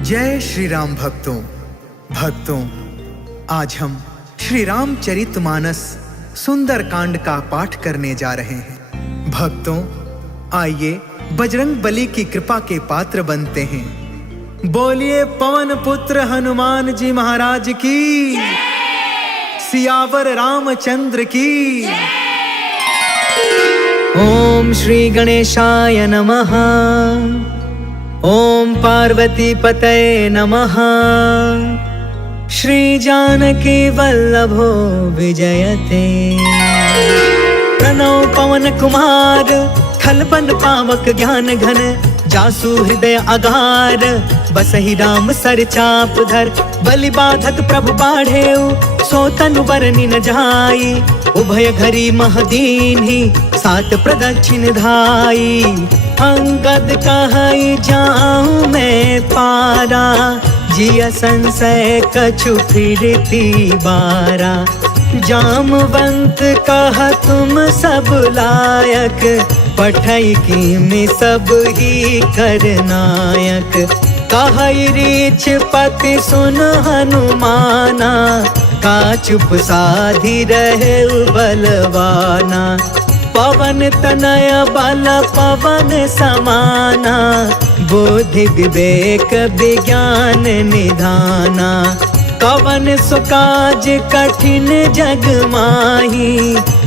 जय श्री राम भक्तों, आज हम श्री रामचरितमानस सुंदर कांड का पाठ करने जा रहे हैं। भक्तों, आइए बजरंग बली की कृपा के पात्र बनते हैं। बोलिए पवन पुत्र हनुमान जी महाराज की, सियावर रामचंद्र की। ओम श्री गणेशाय नमः। ओम पार्वती पतये नमः। श्री जानकी वल्लभो विजयते। प्रणव पवन कुमार, खलबन पावक ज्ञान घन, जासु हृदय अगार, बसहि राम सर चाप धर। बलि बाधक प्रभु बाढ़ेउ, सो तनु बरनि न जाई। उभय घरी महदीन्हि, सात प्रदक्षिण धाई। अंगद कहई जाऊं मैं पारा, जिया संशय कछु फिरती बारा। जामवंत कह तुम सब लायक, पठई की में सब ही करनायक। कहई रीछ पति सुन हनुमाना, का चुप साधी रहे बलवाना। पवन तनय बल पवन समाना, बुद्धि विवेक विज्ञान निधाना। कवन सुकाज कठिन जग माही,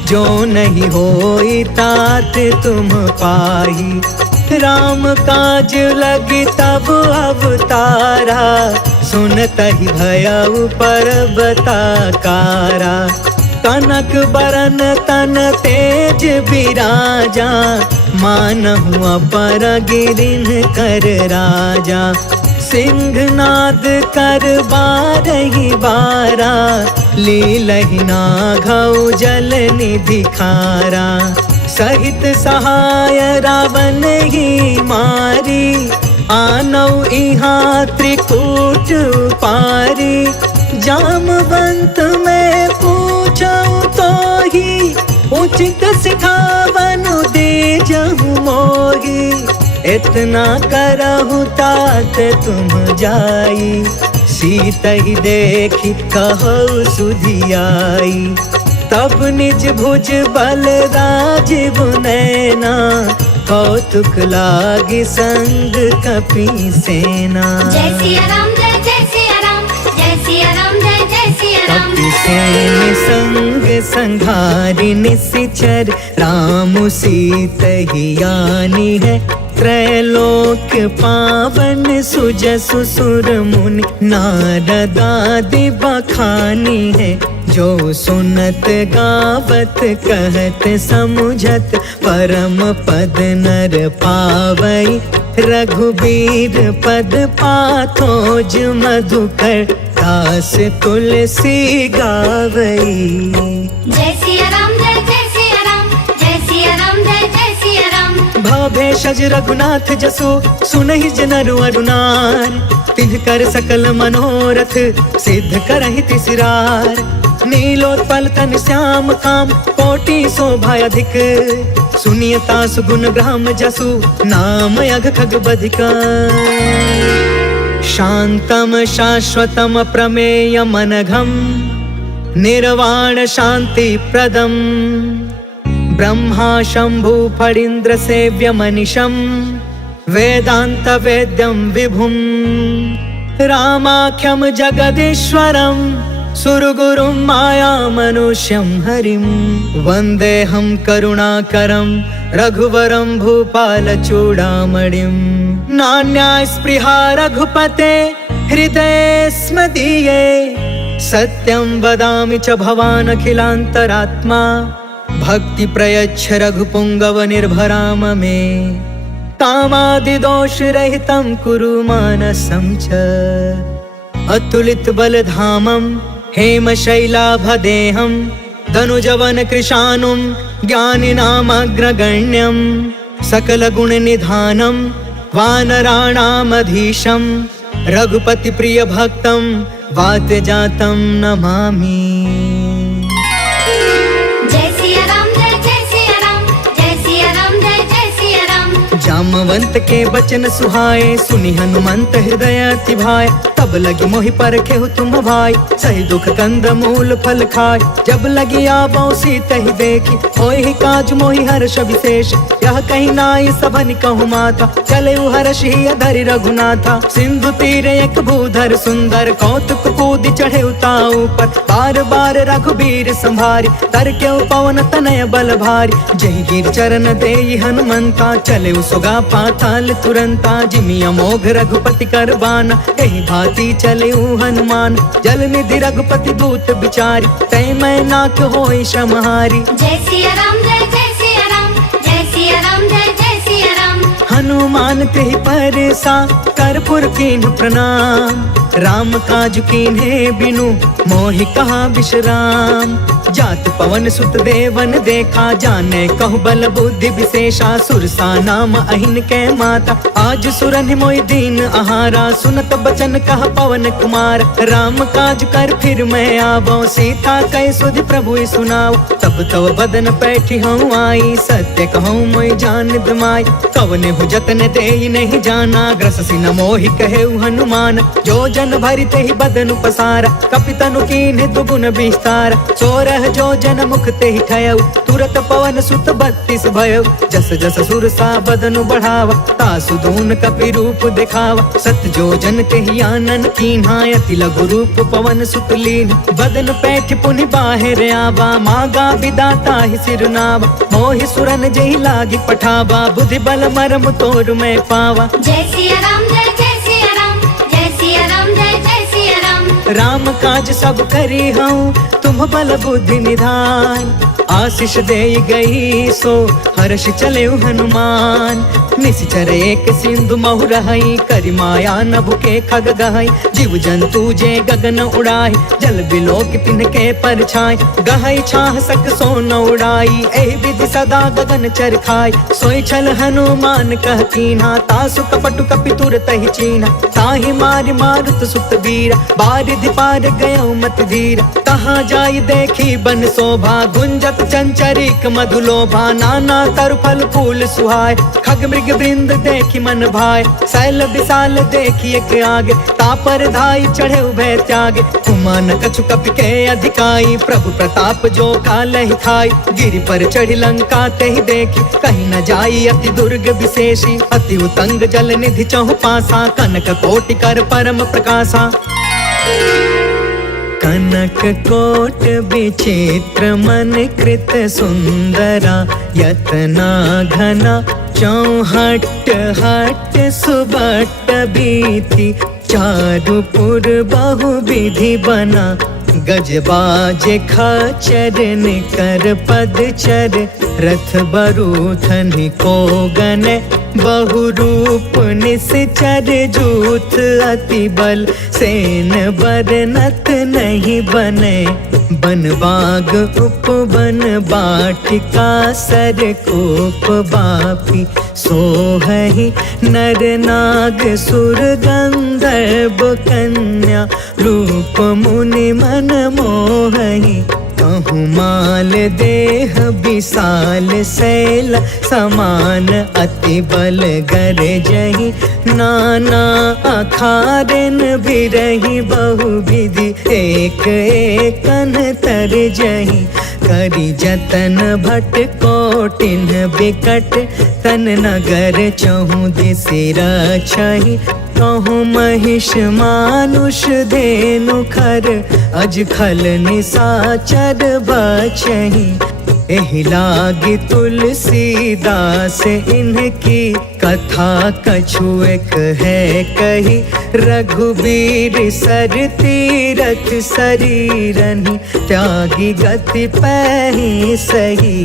जो नहीं होई तात तुम पाही। राम काज लगी तब अवतारा, सुनतहि भयउ पर्वताकारा। कनक बरन तन तेज बिराजा, मानहु अपर गिरिन कर राजा। सिंहनाद कर बारहि बारा, लीलहि नाघउ जल निधि खारा। सहित सहाय रावण ही मारी, आनौ इहाँ त्रिकूट पारी। जामवंत में पूछऊं तो ही, उचित सिखावनु दे जहु मोही। इतना करहु तात तुम जाई, सीत ही देखी कहु सुधियाई। तब निज भुज बल राजीव नैना, कौतुक लागी संग कपि सेना। जय सिया राम, जय जय सिया राम, जय सिया राम, जय जय सिया राम। कपि सेन संग संघारि निशिचर, राम सीत ही आनी है। त्रैलोक पावन सुजसु सुर मुनि, नारद आदि बखानी है। जो सुनत गावत कहत समुझत, परम पद नर पावई। रघुबीर पद पाथोज मधुकर, दास तुलसी गावई। जय सिया राम, जय जय सिया राम, जय सिया राम, जय जय सिया राम। भवभेषज रघुनाथ जसु, सुनहि जनरु अरुनार। तिनकर सकल मनोरथ, सिद्ध करहि तिसरार। नीलोत्पल तन श्याम काम, कोटि शोभा अधिक। सुनियता सुगुण ग्राम जसु, नाम अघ खग बधिका। शांतम शाश्वतम प्रमेय मनघम, निर्वाण शांति प्रदम। ब्रह्मा शंभु फणीन्द्र सेव्य मनिषम, वेदांत वेद्यम विभुम। रामाख्यम जगदीश्वरम, सुरगुरुम माया मनुष्यम हरिम। वंदेहम करुणाकरम, रघुवरम भूपाल चूड़ामणिम। नान्या स्पृहा रघुपते, हृदये स्म दीये। सत्यं वदामि च भवान् अखिलान्तरात्मा, भक्ति प्रयच्छ रघुपुंगव निर्भराम मे। कामादि दोष रहितं कुरु मानसं च, अतुलित बलधामं हेम शैलाभदेहं। धनुजवन कृशानुं ज्ञानिनामग्रगण्यं, सकल गुण निधानं वानराणामधीशं। रघुपति प्रिय भक्तं वातजातं नमामि। जय सिया राम, जय जय सिया राम, जय सिया राम, जय जय सिया राम। जामवंत के बचन सुहाए, सुनी हनुमंत हृदय अति भाए। तब लगी मोहि परखे हो तुम भाई, सही दुख कंद मूल फल खाए। जब लगी आवो सीता ही देखी, होय ही काज मोहि हर्ष विशेष। यह कहीं नाई सबन कहु माता, चले हर्ष ही धरि रघुनाथा। सिंधु तीरे एक भूधर सुंदर, कौतुक कूद चढ़े उताऊ पर। बार बार रघुबीर संभारी, तर के पवन तनय बल भारी। जय गिर चरण देई हनुमंता, चले सुगा पाताल तुरंता। जिमि अमोघ रघुपति कर बाना, एहि भांति चले हनुमान। जल निधि रघुपति दूत बिचारी, तै मैं नाक होई समहारी। जय सिया राम जय जय सिया राम, जय सिया राम जय जय सिया राम। हनुमान तेहि परसा, कर्पूर कीन्ह प्रणाम। राम काज कीन्हे बिनु, मोहि कहा विश्राम। जात पवन सुत देवन देखा, जाने कहु बल बुद्धि विशेषा। सुरसा नाम अहिन के माता, आज सुरन मोहि दीन आहारा। सुनत बचन कह पवन कुमार, राम काज कर फिर मैं आवो। सीता कै सुधि प्रभु सुनाओ, तब तव बदन पैठी हूँ आई। सत्य कहूँ मोहि जान दमाई, कवने हु जतन देई नहीं जाना। ग्रससि न मोहि कहे हनुमान, जो जन भरि तेहि बदन पसारा। कपितनु कीन्ह दुगुन विस्तार, सोरह जो जन मुख तेहि ठयउ। तुरत पवन सुत 32 भयउ, जस जस सुरसा बदनु बढ़ावा। तासु दून कपि रूप दिखावा, सत जो जन तेहि आनन कीन्हा। अति लघु रूप पवन सुत लीन, बदन पैठ पुनि बाहिर आवा। मागा विदाता ही सिरनावा, मोहि सुरन जेहि लागी पठावा। बुद्धि बल मरम तोर मैं पावा। जय सिया राम जय जय सिया राम, जय सिया राम जय जय सिया राम। राम काज सब करी हूँ, तुम बल बुद्धि निधान। आशीष दे गई सो, हर्ष चले हनुमान। निश्चर एक सिंधु महु रहई, करि माया नभ के खग गहई। जीव जंतु जे गगन उड़ाई, जल बिलोक तिनके परछाई। गहई छाह सक सोन उड़ाई, एहि विधि सदा गगन चर खाई। सोई छल हनुमान कह कीन्हा, तासु कपटु कपि तुरत ही चीन्हा। ताहि मारि मारुत सुत वीरा, बारिधि पार गयो मत धीरा। तहाँ जाई देखी बन शोभा, गुंजत चंचरिक मधुलोभा। नाना तरु फल फूल सुहाय, खग मृग वृंद देखी मन भाय। शैल विशाल देखी एक आगे, तापर धाई चढ़े उभय त्यागे। उमान कछु कपि के अधिकाई, प्रभु प्रताप जो कालहि खाई। गिरि पर चढ़ी लंका तेहि देखी, कहीं न जाई अति दुर्ग विशेषी। अति उतंग जल निधि चहु पासा, कनक कोटि कर परम प्रकाशा। कनक कोट विचित्र मन कृत सुंदरा। यतना घना चौहट हट सुबट बीती। चारु पुर बहु विधि बना, गजबाज खचर निकर पदचर। रथ बरूथन को गन, बहु रूप निश्चर। जूथ अति बल, सेन बरनत नहीं बने। बन बाग उपवन बाटिका, सर कोप बापी। सोहहि नर नाग सुर गंधर्व कन्या। रूप मुनि मन मोहहि, कहूँ माल देह विशाल। शैल समान अति बल गरजहि, नाना अखारन बिरहि। बहु विधि एक एकन तरजहि। करि जतन भट कोटिन बिकट, तन नगर चहु दिसि रक्षहि। कहूँ महिष मानुष धेनु खर, अज खल निसाचर बचहि। एहि लागी तुलसीदास इनकी, कथा कछु एक है कही। रघुबीर सर तीरथ शरीरनि, त्यागी गति पैहि सही।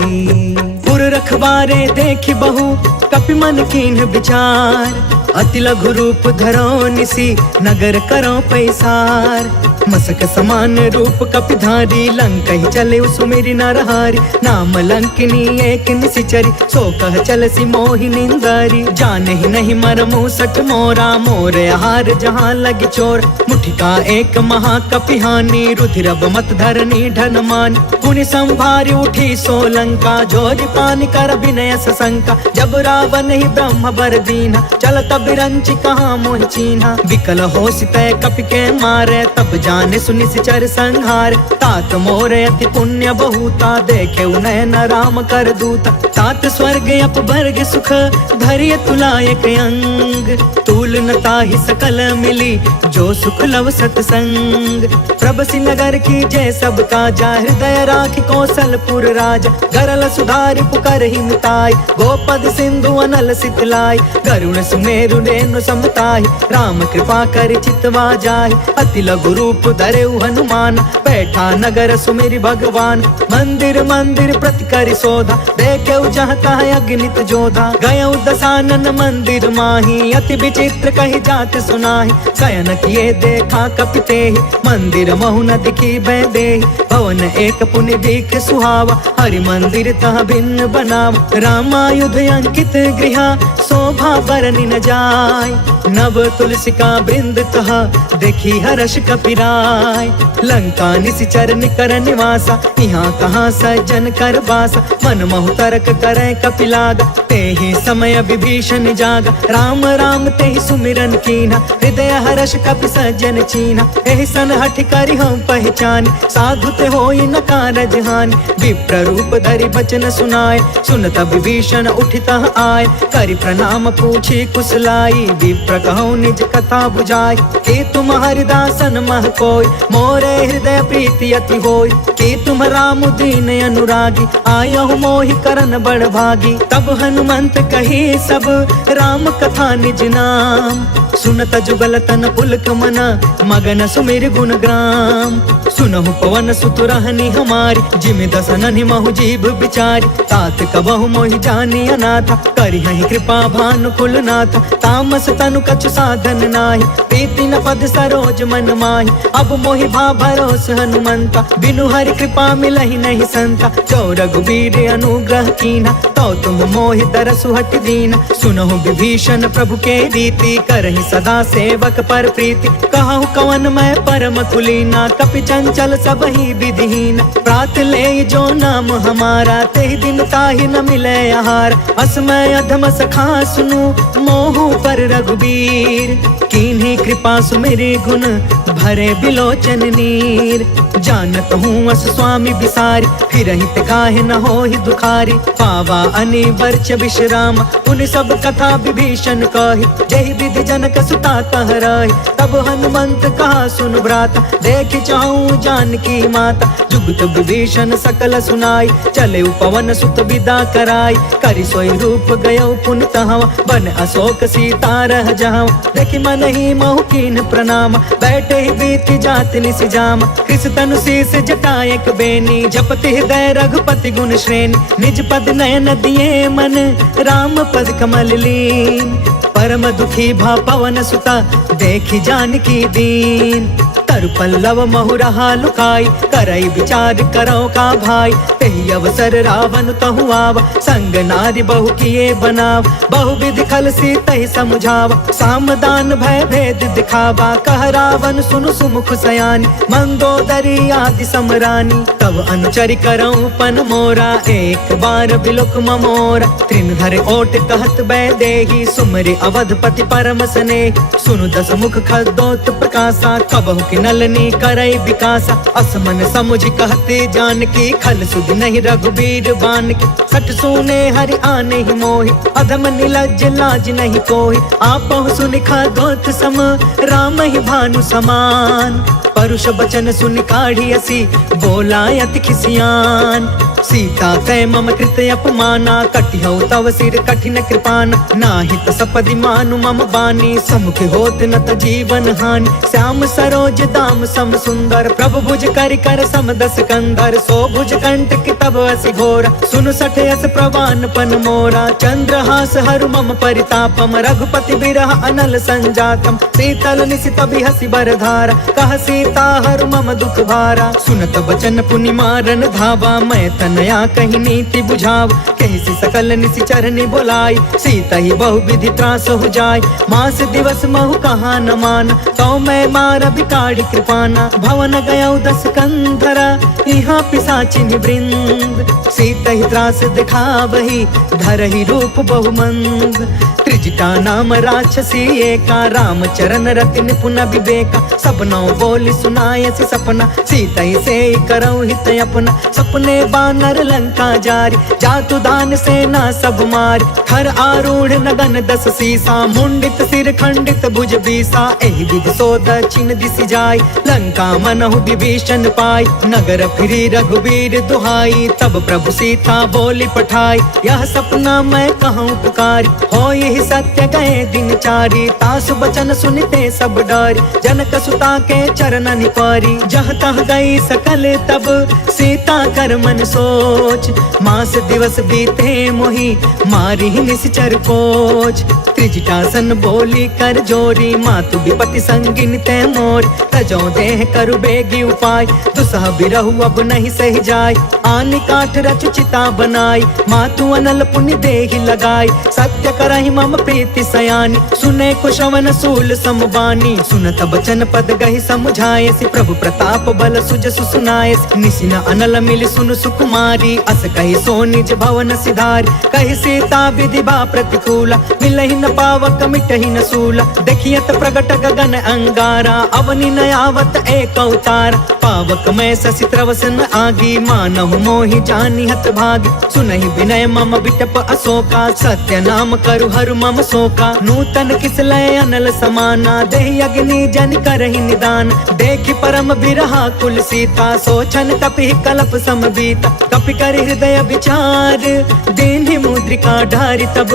पुर रखवारे देखी बहु, कपि मन कीन्ह विचार। अति लघु रूप धरो निसी नगर करो पैसार। मसक समान रूप कपिधारी लंका ही चले सुमेरी नरहारी। नाम लंकिनी एक निशिचरी सो कह चल सी मोहि निंदारी। जाने ही नहीं मरमु सट मोरा मोर आहार जहाँ लगी चोर। मुठिका एक महाकपिहानी रुधिरब मत धरनी ढन मान। पुनि संभारी उठी सो लंका जोरी पानी कर विनय सशंका। जब रावण ही ब्रह्म बर दीना चल तब रंची कहाँ मोहि चीन्हा। विकल हो सितय कपि के मारे तब जाने सुनि सिचर संहार। तात मोर अति पुण्य बहुता देखे नयन राम कर दूता। तात स्वर्ग अपवर्ग सुख धरिय तुलायक अंग। तूल न ताहि सकल मिली जो सुख लव सतसंग। प्रभसी नगर की जय सब काजा हृदय राखी कौशलपुर राजा। गरल सुधारि पुकर ही मिताई गोपद सिंधु अनल सितलाई। गरुण सुमेरु रेणु समताई राम कृपा कर चितवा जाहि। अति लघु रूप धरेउ हनुमान बैठा नगर सुमेरि भगवान। मंदिर मंदिर प्रति करि शोधा देखेउ जहाँ तहाँ अगणित जोधा। गयउ दसानन मंदिर माही अति विचित्र कही जात सुनाही। शयन किए देखा कपितेहि मंदिर महु न दिखी बैदेहि। भवन एक पुनि दिख सुहावा हरि मंदिर तह भिन्न बनावा। रामायुध अंकित गृहा शोभा बरनि न जाय। नव तुलसिका बिंद तह देखी हर्ष कपिराय। लंका निशिचर निकर निवासा यहाँ कहाँ सज्जन कर बासा। मन महु तर्क करे कपिलागा ते ही समय विभीषण जागा। राम राम ते ही सुमिरन कीन्हा हृदय हर्ष कपि सज्जन चीन्हा। एहि सन हठि करि हम पहचानी साधु ते होई न कारज हानि। विप्र रूप धरि बचन सुनाए सुनत विभीषण उठितः आए। करि प्रणाम पूछी कुशलाई विप्र कहूँ निज कथा बुझाई। कि तुम हरिदासन मह कोई मोरे हृदय प्रीति अति होई। कि तुम राम दीन अनुरागी आयहु मोहि करन बड़ भागी। तब हनुमंत कही सब राम कथा निज नाम। सुनत जुगल तन पुलक मना मगन सुमिर गुण ग्राम। सुनहु पवन सुत रहनी हमारी जिमि दसननि महु जीभ बिचारी। तात कबहु मोहि जानी अनाथा करिहहि कृपा भानु कुलनाथ। तामस तनु कछु साधन नाही प्रीति न पद सरोज मन माही। अब मोहि भा भरोस हनुमंता बिनु हरि कृपा मिलहि नहीं संता। जो रघुबीर अनुग्रह कीन्हा तो तुम मोहि दरसु हट दीना। सुनहु विभीषण प्रभु के रीति करहि सदा सेवक पर प्रीति। कहु कवन मैं परम कुलीना कपि चंचल सब ही विधिहीन। प्रात ले जो नाम हमारा तेहि दिन ताहि न मिले आहार। असमय अधम सखा सुनु मोहु पर रघुबीर। कीन्ही कृपा सुमिरि गुण भरे बिलोचन नीर। जानत हूँ अस स्वामी बिसारी फिरहि ते काहे न होहि दुखारी। पावा अनि वर्ष विश्राम उन सब कथा विभीषण कही। जहि विधि जनक सुता तह रही तब हनुमंत कहा सुन भ्राता। देख चाहूँ जानकी माता जुगत विभीषण सकल सुनाई। चले पवन सुत विदा कराई करि सोई रूप गयो पुन तहवा। बन अशोक सीता रह जहाँ देखि मन ही महु कीन प्रणाम। बैठे ही बीत जात निस जाम कृष तनु शीस जटायक बेनी। जपति हृदय रघुपति गुण श्रेणी निज पद नयन दिए मन राम पद कमल लीन। परम दुखी भा पवन सुता देखी जानकी दीन। तरु पल्लव महु रहा लुकाई करई विचार करो का भाई। तेहि अवसर रावण तहु आवा संग नारी बहु किए बनाव। बहु विधि खल सी तहि समझावा सामदान भय भेद दिखावा। कह रावण सुनु सुमुख सयानी मंदोदरी आदि समरानी। तब अनुचरि करऊं पन मोरा एक बार बिलुक ममोरा। त्रिन धर ओट कहत बैदेही सुमरि अवधपति परम स्नेह। सुनु दस मुख खदोत प्रकाशा कबहु कि नलनी करई विकासा। असमन समुझ कहते जानकी खल सुध नहीं रघुबीर बान की। सठ सुने हरि आने ही मोहि अधम निलज्ज लाज नहीं कोई। आपहु सुनि खदोत सम राम ही भानु समान। परुष बचन सुनि काढ़ी असी बोला अति खिसियान। सीता कै मम कृत अपमाना कटिहउ तव सिर कठिन कृपान। नाहित सपदि मानु मम बानी समुख होत न त जीवन हानि। श्याम सरोज दाम सम सुंदर। प्रभु भुज करि कर सम दस कंधर, सो भुज कंठ की तब असि घोर। सुन सठ यस प्रवान पन मोरा, चंद्रहास हरु मम परितापम। रघुपति बिरह अनल संजातम, शीतल निशित बिहसि बरधारा। कह सीता हरु मम दुख भारा, सुनत बचन पुनि मारन धावा। मैं तनया कही नीति बुझाव, कहि सकल निशिचरनि बोलाई। सीता ही बहु विधि त्रास हो जाय, मास दिवस महु कहा न मान। तो मैं मार बिकाड़ी कृपाना, भवन गया दस कंधरा। यहाँ पिशाचिनि वृंद, सीता ही त्रास दिखावही। धरहि रूप बहुमंद, त्रिजटा नाम राक्षसी एका। राम चरण रति निपुण विवेका, सबनौ बोली सुनायसि सपना। सीता ही से करौ हित अपना, सपने बानर लंका जारी। जातु दान सेना सब मारी, हर आरूढ़ नगन दस सीसा। मुंडित सिर खंडित भुज बीसा, एहि विधि सो दक्षिण दिशि जाय। लंका मनहु विभीषण पाई, नगर फिरी रघुवीर दुहाई। तब प्रभु सीता बोली पठाई, यह सपना मैं कहूँ पुकारी। हो यही सत्य गए दिन चारी, तासु बचन सुनते सब डरी। जनक सुता के चरण निपारी, जह तह गई सकल तब सीता कर मन सोच। मास दिवस बीते मोहि, मारी निश्चर कोच। त्रिजटासन बोली कर जोरी, मातु विपति संगिन ते मोर। तजो देह करु बेगी उपाय, दुसह बिरहु अब नहीं सही जाय। आनि काठ रचु चिता बनाई, मातु अनल पुनि देहि लगाई। सत्य करहि मम प्रीति सयानी, सुने कुशवन सूल समबानी। सुनत बचन पद गहि समुझायसि, प्रभु प्रताप बल सुजसु सुनायसि। निसिन अनल मिलि सुनु सुकुमारी, अस कहि सो निज भवन सिधारी। कहि सीता विधि बा प्रतिकूला, मिलहि न पावक मिटहि न सूला। देखियत प्रगट गगन अंगारा, अवनि न आवत एक अवतार। पावक मैं शशि त्रवसन आगी, मानहु मोहि जानि हत भागी। सुनहि विनय मम बिटप अशोका, सत्य नाम करु हरु मम शोका। नूतन किसलय अनल समाना, देहि अग्नि जन करहि निदान। देखि परम बिरहा कुल सीता, सोचन कपि कलप सम बीता। कपि कर हृदय विचार, दीन्हि मुद्रिका ढारि तब।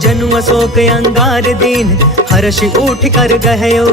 जनु अशोक अंगार दीन, हर्ष उठ कर गहयो।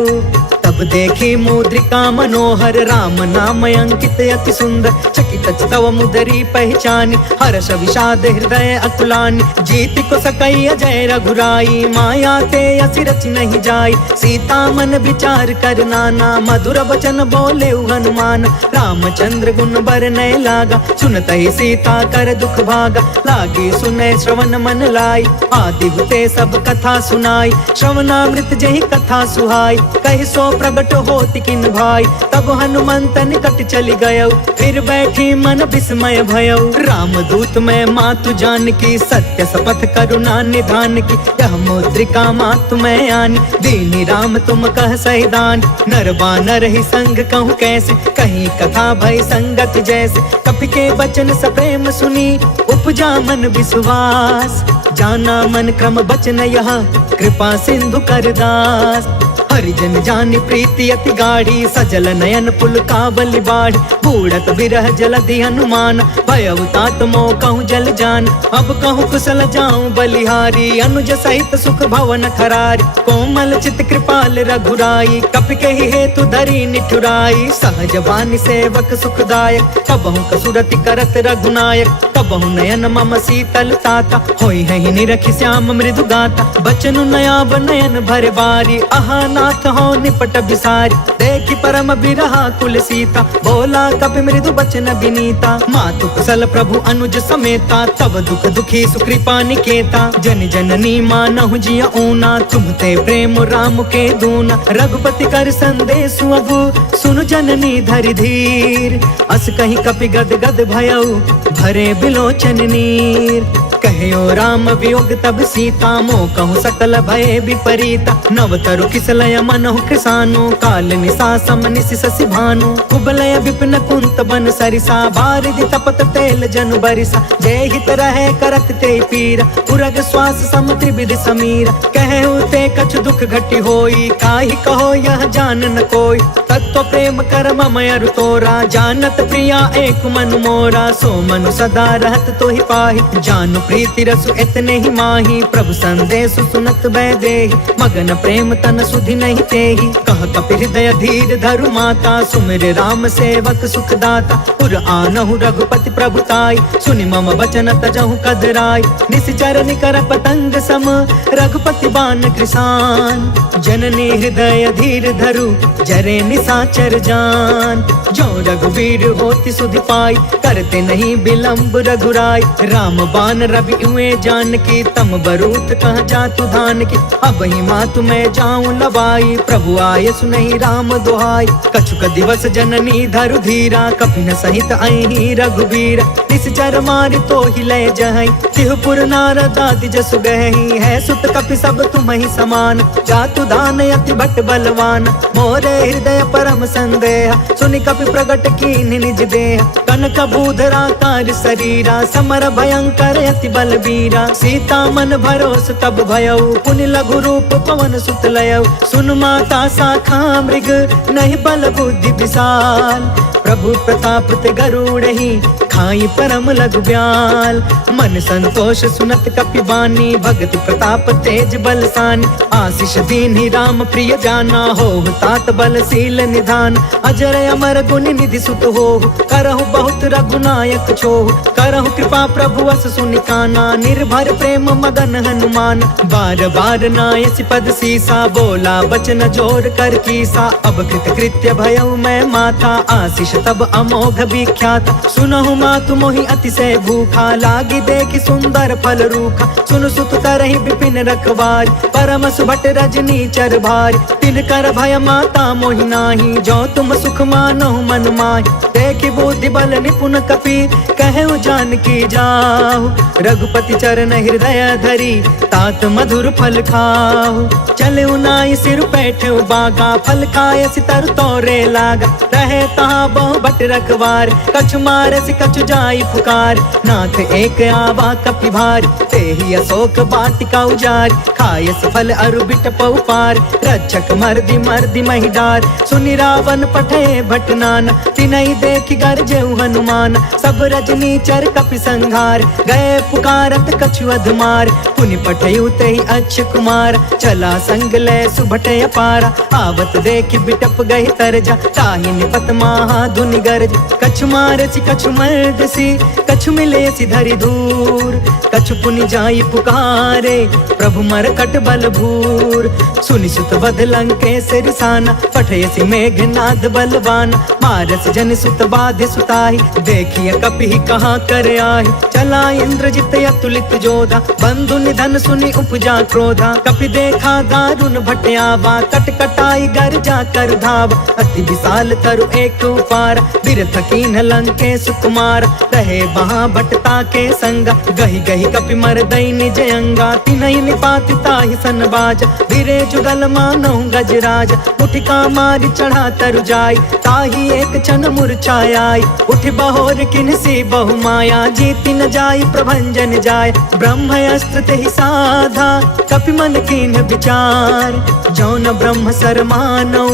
तब देखी मुद्रिका मनोहर, राम नाम अंकित अति सुंदर। चकित तव मुदरी पहचानी, हर्ष विषाद हृदय अकुलानी। जीति को सकई अजय रघुराई, माया ते असि रचि नहीं जाई। सीता मन विचार कर नाना, मधुर वचन बोले हनुमान। रामचंद्र गुण बरनय लागा, सुनत ही सीता कर दुख भागा। लागी सुने श्रवण मन लाई, आदि हुते सब कथा सुनाई। श्रवणामृत जहि कथा सुहाई, कहि सो प्रगट होति किन भाई। तब हनुमंत निकट चली गयो, फिर बैठी मन विस्मय भयो। रामदूत मैं मातु जान की, सत्य शपथ करुणा निधान की। यह मुद्रिका मातु मैं आनी, दीनी राम तुम कह सहिदान। नर बानर ही संग कहूँ कैसे, कहीं कथा भय संगत जैसे। कपि के बचन सप्रेम सुनी, उपजा मन विश्वास। जाना मन क्रम बचन यह, कृपा सिंधु कर दास। हरिजन जानि प्रीति अति गाढ़ी, सजल नयन पुल काबलि बाढ़। बूढ़त बिरह जलधि हनुमान, भयउ तात मोह कहूँ जल जान। अब कहूँ कुशल जाऊं बलिहारी, अनुज सहित सुख भवन खरारी। कोमल चित कृपाल रघुराई, कपि कहि हेतु धरी निठुराई। सहज वाणी सेवक सुखदायक, कबहु कसुरति करत रघुनायक। कबहु नयन मम शीतल ताता, होई है निरखि श्याम मृदु गाता। बचनु नयाब नयन भर बारी, आहा नाथ हो निपट बिसारी। देखि परम बिरहा कुल सीता, बोला कपि मृदु बचन विनीता। मातु कुशल प्रभु अनुज समेता, तब दुख दुखी सुकृपा निकेता। जन जननी मानहु जिया ऊना, तुमते प्रेम राम के दूना। रघुपति कर संदेश अबु, सुनु जननी धरि धीर। अस कहीं कपि गद गद भयउ, भरे बिलोचन नीर। कहो राम वियोग तब सीता, मोह कहूँ सकल भय विपरीता। नवतरु किसलय मनहु कृसानु, काल निशा सम निशि शशि भानु। कुबलय विपिन कुंत बन सरिसा, बारिधि तपत तेल जनु बरिसा। जय हित रहे करत ते पीरा, उरग श्वास सम त्रिविधि समीरा। कहु ते कछु दुख घटी होई, काहि कहो यह जान न कोई। तत्व प्रेम कर ममयरु तोरा, जानत प्रिया एक मनु मोरा। सो मनु सदा रहत तो ही पाही, जानु प्रीति रसु इतने ही माही। प्रभु संदेश सुनत बैदेही, मगन प्रेम तन सुधि नहीं तेही। कह कपि हृदय धीर धरु माता, सुमिर राम सेवक सुखदाता। पुर आनहु रघुपति प्रभुताई, सुनि मम वचन तजहु कदराई। निश्चर निकर पतंग सम, रघुपति बान कृसान। जननी हृदय धीर धरु, जरे निशाचर जान। जो रघुवीर होति सुधि पाई, करते नहीं विलंब रघुराई। राम बान रवि हुए जानकी, तम बरूत कह जातु धान की। अब ही मातु मैं जाऊं लवाई, प्रभु आय सुनहि राम दुहाई। कछुक दिवस जननी धरु धीरा, कपिन सहित अहि रघुवीर। निश्चर मारि तो ही लय जहई, तिहुपुर नारद आदि जसु गहई। है सुत कपि सब तुम्हि समान, जातु दान अति भट बलवान। मोरे हृदय परम संदेह, सुनि कपि प्रगट कीन निज देह। कनक बूधरा कार शरीरा, समर भयंकर अति बलबीरा। सीता मन भरोस तब भयउ, पुनि लघु रूप पवन सुत लयउ। सुन माता शाखा मृग, नहीं बल बुद्धि विशाल। प्रभु प्रताप ते गरुड़हि, खाई परम लघु ब्याल। मन संतोष सुनत कपि बानी, भगति प्रताप तेज बलसानी। आशीष दीन्हि राम प्रिय जाना, होहु तात बलशील निधान। अजर अमर गुण निधि सुत होहु, करहु बहुत रघुनायक छोहु। करहु कृपा प्रभु अस सुनि काना, निर्भर प्रेम मदन हनुमान। बार बार नायसि पद सीसा, बोला बचन जोर कर कीसा। अब कृत कृत्य भयउ मैं माता, आशीष तब अमोघ विख्यात। सुनहु मातु मोहि अतिशय भूखा, लागी देखि सुंदर फल रूखा। सुन सुत करहि विपिन रखवार, परम सुभट रजनी चर भार। तिन कर भय माता मोहि नाही, जो तुम सुख मानहु मन माहि। देखि बुद्धि बल निपुण कपि, कहु जानकी जाहु। रघुपति चरण हृदय धरी, तात मधुर फल खाहु। चलउ नाई सिर बैठउ बागा, फल खाय सितर तोरे लागा। रहे तहाँ बहु भट रखवार, कछु मारसि कछु जाई पुकार। नाथ एक आवा कपि भार, तेहि अशोक वाटिका उजारि। खायसि फल अरु बिटपउ पार, रक्षक मर्दि मर्दि महि डार। सुनि रावण पठे भट नाना, तिनहि देखि गरजेउ हनुमान। सब रजनी चर कपि संघार, गए पुकारत कछु अधमार। पुनि पठेउ तेहि अक्ष कुमार, चला संग लय सुभट अपारा। आवत देखि बिटप गहि तरजा, ताहि निपत महा धुनि गरज। कछु मारसि कछु मर्दसि, कछु मिलेसि धरि धूर। कछु पुनि जाई पुकारे, प्रभु मरकट बल भूर। सुनि सुत वध लंकेश रिसाना, पठयसि मेघनाद बलवान। मारस जन सुत बाधि सुताहि, देखिय कपि कहाँ कर आहि। चला इंद्रजित अतुलित जोधा, बंधु निधन सुनि उपजा क्रोधा। कपि देखा दारुण भट आवा, कट कटाई गर जा कर धावा। अति विशाल तरु एक उपार, बिरथ कीन्ह लंकेश कुमार। रहे वहाँ भटता के संगा, गहि गहि कपि मरदई निज अंगा। तिनहि निपाति ताहि सन बाजा, धीरे जुगल मानहु गजराज। उठिका मारि चढ़ा तरु जाई, ताहि एक क्षण मूर्छाई। उठि बहोर किन्हसी बहु माया, जीति न जाई प्रभंजन जाय। ब्रह्म अस्त्र तेहि साधा, कपि मन कीन्ह विचार। जौन ब्रह्म सर मानौ,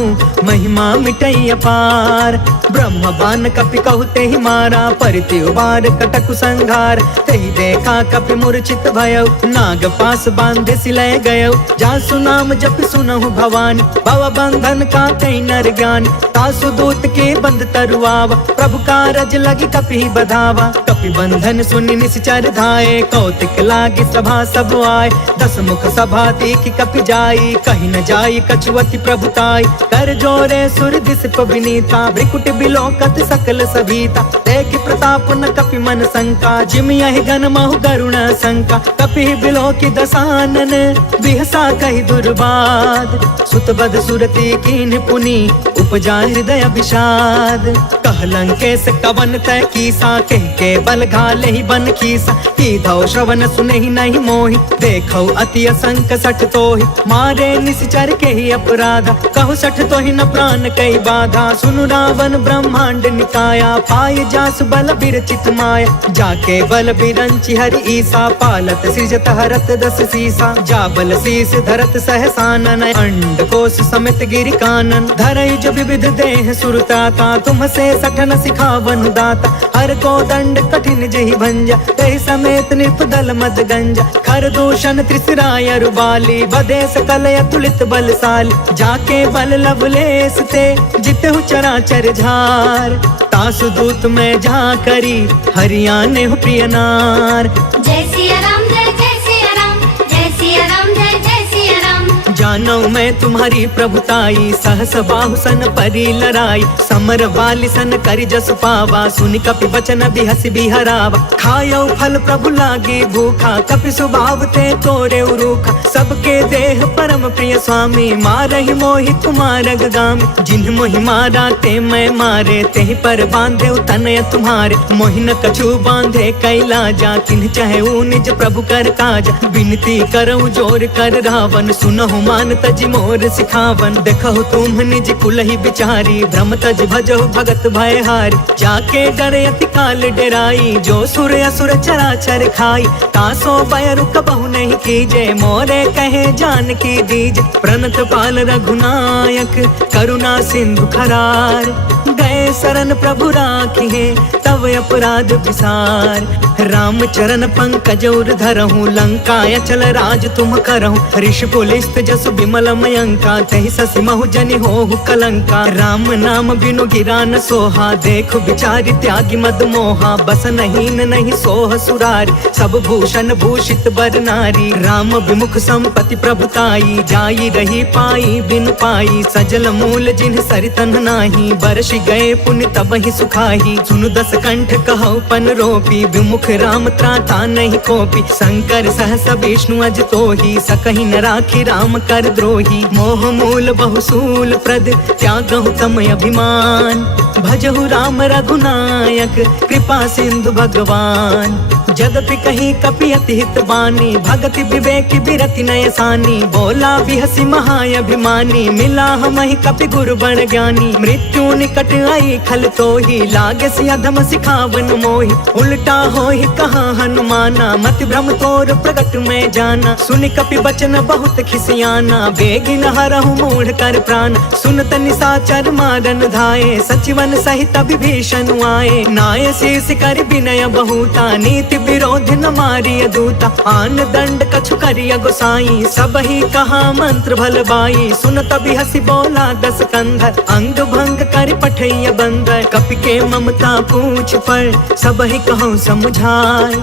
महिमा मिटई अपार। ब्रह्म बान कपि कहु तेहि मारा, परिति उबार कटकु संघार। तेहि देखा कपि मूर्छित भयउ, नाग पास बांधे सिलय गयउ। जासु नाम जपि सुनहु भवानी, भव बंधन काटै नर ज्ञानी। तासु दूत के बंध तरुआवा, प्रभु कारज लगी कपि बधावा। कपि बंधन सुनि निश्चर धाये, कौतिक लागी सभा सब आए। दस मुख सभा देखि कपि जाई, कहि न जाई कछुअति प्रभुताई। कर जोरे सुर दिस विनीता, भ्रिकुट बिलोकत सकल सभीता। देखि प्रताप न कपि मन शंका, जिमि यहि गन महु गरुण शंका। कपि बिलोकि दसानन, बिहसा कहि दुर्बाद। सुत बध सुरति कीन्ह पुनि, उपजा हृदय विषाद। कहलंकेश कवन तय कीसा, कह के बल घाले ही बन खीसा। कीधौ श्रवण सुने ही नहीं मोहि, देखौ अति असंक सठ तोहि। मारे निश्चर के ही अपराधा, कहु सठ तोहि न प्राण कई बाधा। सुनु रावण ब्रह्मांड निकाया, पाय जासु बल बिरचित माया। जाके बल बिरंचि हरि ईसा, पालत सृजत हरत दस सीसा। जा बल शीस धरत सहसानन, अंड कोश समित गिरि कानन। धरई जो विविध देह सुरताता, तुम से सठन सिखावन दाता। हर को दंड कठिन जहि भंजा, तहि समेत निर्पदल मद गंजा। खर दूषण त्रिसराय रुबाली, बधे सकल अतुलित बलशाली। जाके बल लवलेस ते, जितहु चराचर झार। तासु दूत में जा करी, हरियाणे हो प्रिय नार। जय सिया राम जय जय सिया राम, जय सिया राम जय जय सिया राम। जानो मैं तुम्हारी प्रभुताई, सहस बाहु सन परी लराई। समर वाली सन करि जसु पावा, सुनि कपि बचन बिहसि बिहरावा। खायो फल प्रभु लागे भूखा, कपि स्वभाव ते तोरे उरूखा। सबके देह परम प्रिय स्वामी, मारहि मोहि कुमारग गामी। जिन्ह मोहि मारा ते मैं मारे, तेहि पर बांधे तनय तुम्हारे। मोहि न कछु बांधे कैलाजा, तिन्ह चाहे निज प्रभु कर काजा। विनती करऊं जोर कर रावण, सुनहु मान तज मोर सिखावन। देखहु तुम निज कुलहि बिचारी, भ्रम तज भजहु भगत भयहारी। जाके डरे अति काल डेराई, जो सुर असुर चराचर खाई। तासो भय रुक बहु नहीं कीजे, मोरे कहे जानकी दीजे। प्रणत पाल रघुनायक, करुणा सिंधु खरार। गए शरण प्रभु राखिए, तव अपराध विसार। राम चरण पंकज उर धरहूँ, लंका अचल राज तुम करहूँ। ऋषि पुलिस्त जसु विमल मयंका, तहि ससि महु जनि होहु कलंका। राम नाम बिनु गिरा न सोहा, देखु बिचारी त्यागी मद मोहा। बस नहीं नहीं सोह सुरारी, सब भूषण भूषित बर नारी। राम विमुख संपत्ति प्रभुताई, जाई रही पाई बिनु पाई। सजल मूल जिन्ह सरितन नाही, बरसि गए पुण्य तब ही सुखाही। सुनु दस कंठ कहु पन रोपी, विमुख राम त्राता नहीं कोपी। शंकर सहस विष्णु अज तोहि, सकहि न राखी राम कर द्रोही। मोह मूल बहुसूल प्रद, त्यागहु तम अभिमान। भजहु राम रघुनायक, कृपा सिंधु भगवान। जदपि कहीं कपि अति हित बानी, भगति विवेक बिरति नय सानी। बोला बिहसि महाअभिमानी, मिला हमहि कपि गुरु बड़ ज्ञानी। मृत्यु निकट आई खल तोहि, लागे सि अधम सिखावन मोहि। उल्टा होहि कहा हनुमाना, मति भ्रम तोर प्रगट में जाना। सुनि कपि बचन बहुत खिसियाना, बेगिन हरहु मूढ़ कर प्राण। सुनत निशाचर मारन धाये, सचिवन सहित विभीषण आए। नाय शीस कर विनय बहुता, नीति विरोध न मारिय दूता। आन दंड कछु करिय गोसाई, सब ही कहा मंत्र भल बाई। सुनत बिहसि बोला दस कंधर, अंग भंग कर पठैय बंदर। कपि के ममता पूछ पर, सब ही कहूँ समझाय।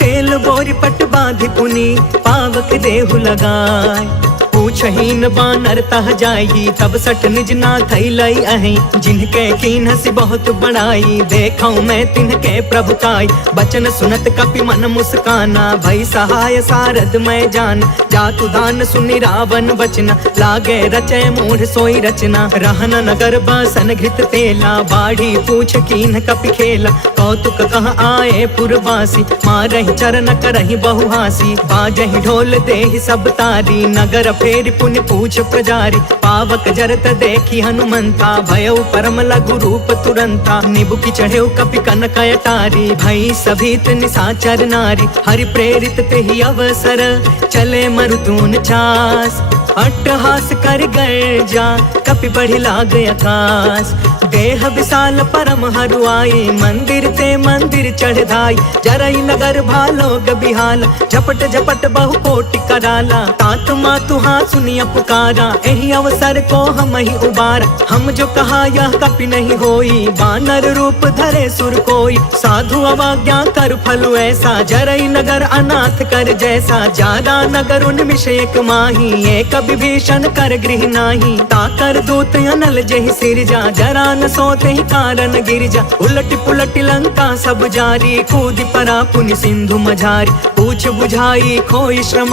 तेल बोरी पट बांधि पुनि, पावक देहु लगाय। पूछहीन बानर तह जाई, तब सठ निज नाथ लई अहि। जिनके कीन्हसि बहुत बड़ाई, देखऊं मैं तिनके प्रभुताई। बचन सुनत कपि मन मुस्काना, भई सहाय सारद मैं जान। जातु दान सुनि रावण बचना, लागे रचय मूढ़ सोई रचना। रहन नगर बसन घृत तेला, बाढ़ी पूछ कीन्ह कपि खेला। कौतुक कह आए पुरवासी, मारहि चरण करहि बहुहासी। बाजहि ढोल देहि सब तारी, नगर फेर पुण्य पूछ प्रजारी। पावक जरत देखी हनुमंता, भयउ परम लघु रूप तुरंता। निबुकि चढ़ेउ कपि कनक अटारी, भई सभीत निशाचर नारी। हरि प्रेरित तेहि अवसर, चले मरुतून चास। अट्टहास कर गर्जा, कपि बढ़ि लाग आकाश। देह विशाल परम हरुआई, मंदिर ते मंदिर चढ़ धाई। जरई नगर भालोग बिहाला, झपट झपट बहु कोटि कराला। तात मातु हाँ सुनिया पुकारा, एहि अवसर को हम ही उबारा। हम जो कहा यह कपि नहीं होई, बानर रूप धरे सुर कोई। साधु अवज्ञा कर फल ऐसा, जरई नगर अनाथ कर जैसा। जादा नगर उन्मिष एक माही, एक विभीषण कर गृह नाही। ताकर दूत अनल जहि सिरजा, जरा न सोते ही कारण गिरजा। उलट पुलट लंका सब जारी, कूदि परा पुनि सिंधु मझारी। पूछ बुझाई खोई श्रम,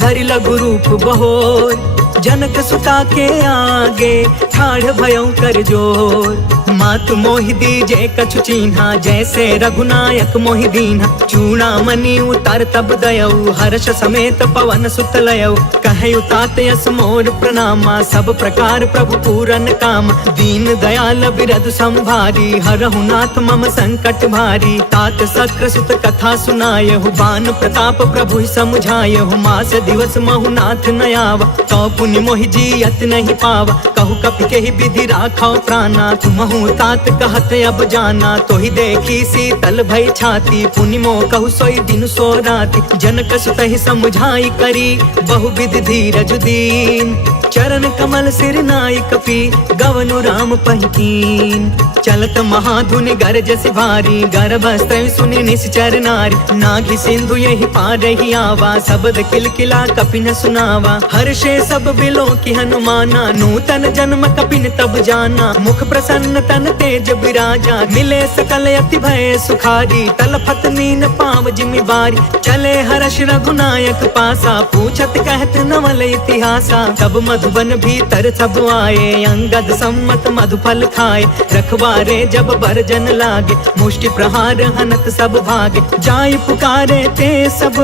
धरि लघु रूप बहोर। जनक सुता के आगे, ठाढ़ भयउ कर जोर। मातु मोहि दीजे कछु चीन्हा, जैसे रघुनायक मोहि दीन्हा। चूड़ामणि उतार तब दयऊ, हर्ष समेत पवन सुत लयऊ। कहु तात यस मोर प्रणामा, सब प्रकार प्रभु पूरन काम। दीन दयाल बिरधु संभारी, हरहु नाथ मम संकट भारी। तात सक्र सुत कथा सुनायहु, बान प्रताप प्रभु समुझायहु। मास दिवस महु नाथ न आवा, तो पुनि मोहि जियत नहीं पावा। कहु कपि केहि विधि राखौ प्राणा, तुमहु तात कहत अब जाना। तोहि देखी शीतल भई छाती, पुनि मोह कहु सोई दिन सो राति। जनक सुतहि समुझाई करी, बहु विधि धीरज दीन। चरण कमल सिर नाई कपि, गवनु राम पहिकीन। चलत महाधुनि गरजस भारी, गर्भस्त्र सुनि निश्चर नारी। नाघि सिंधु यही पार ही आवा, शब्द किलकिला कपिन सुनावा। हर्षे सब बिलो की हनुमाना, नूतन जन्म कपिन तब जाना। मुख प्रसन्न तन तेज बिराजा, मिले सकल अति भय सुखारी। तलफत नीन पाव जिमि बारी, चले हर्ष रघुनायक पासा। पूछत कहत नवल इतिहासा, तब मधुबन भीतर सब आए। अंगद सम्मत मधुफल खाए, रखवारे जब बरजन लागे। मुष्टि प्रहार हनत सब भागे, जाय पुकारे ते सब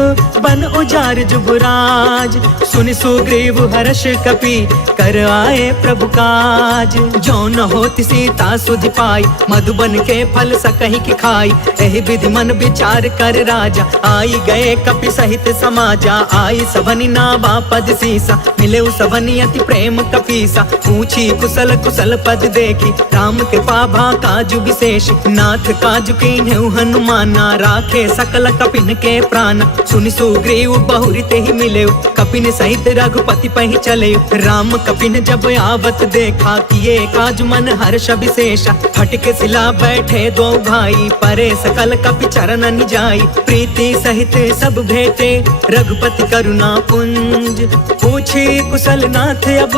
बन उजार जुबराज। सुनि सुग्रीव हर्ष कपि, कर आए प्रभु काज। जो न होति सीता सुधि पाई, मधुबन के फल सकहि की खाई। एहि विधि मन विचार कर राजा, आई गए कपि सहित समाजा। आई सबनि नावा पद सीसा, मिले सबनि अति प्रेम कपीसा। पूछी कुशल कुशल पद देखी, राम कृपा भा काजु विशेष। नाथ काजु कीन्हु हनुमाना, राखे सकल कपिन के प्राण। सुनि सुग्रीव बहुरी तेहि मिलेउ, कपिन सहित रघुपति पहि चलेउ। राम कपिन जब आवत देखा, किए काज मन हर्ष विशेषा। फटके सिला बैठे दो भाई, परे सकल कपि चरण जाई। प्रीति सहित सब भेटे, रघुपति करुणा पुंज। पूछी कुशल नाथ अब,